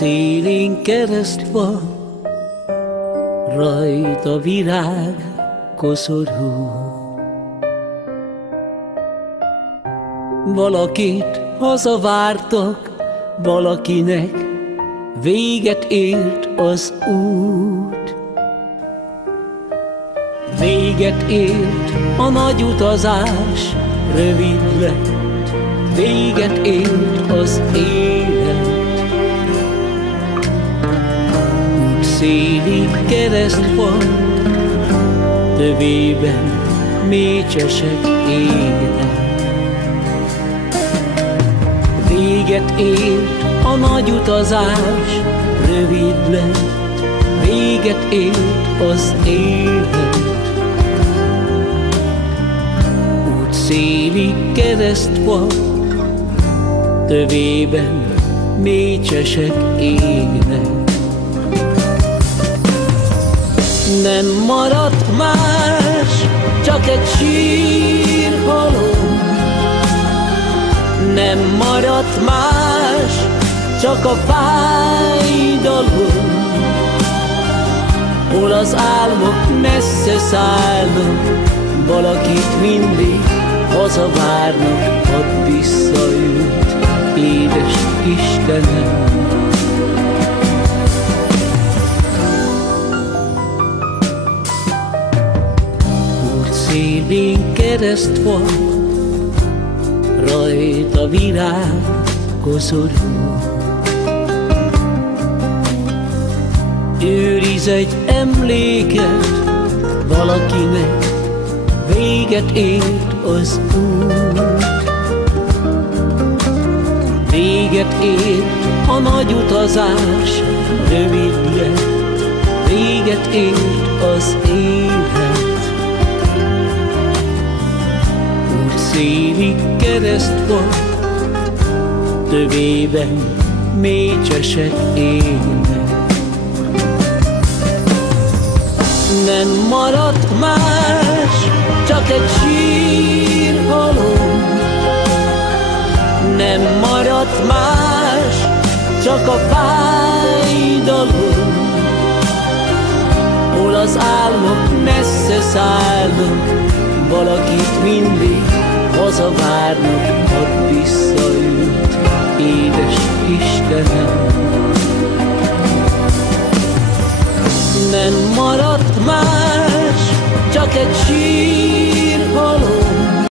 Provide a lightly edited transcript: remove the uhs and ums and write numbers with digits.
szélén kereszt van, rajta virág koszorú. Valakit hazavártak, valakinek véget ért az út. Véget ért a nagy utazás, rövid lett, véget ért az élet. Út szélén kereszt van, tövében mécsesek égnek. Véget ért a nagy utazás, rövid lett, véget ért az élet. Út széli kereszt van, tövében mécsesek égnek. Nem maradt más, csak egy sírhalom. Nem maradt más, csak a fájdalom. Hol az álmok messze szállnak, valakit mindig hazavárnak, hadd visszajött, édes Istenem. Út szélén kereszt van, rajta virág koszorú. Őriz egy emléket, valakinek véget ért az út. Véget ért a nagy utazás, rövid lett, véget ért az élet. Út széli kereszt van, tövében mécsesek égnek. Nem maradt más, csak egy sírhalom. Nem maradt más, csak a fájdalom. Hol az álmok messze szállnak, valakit mindig hazavárnak, hadd visszajött, édes Istenem. Nem maradt más, csak egy sír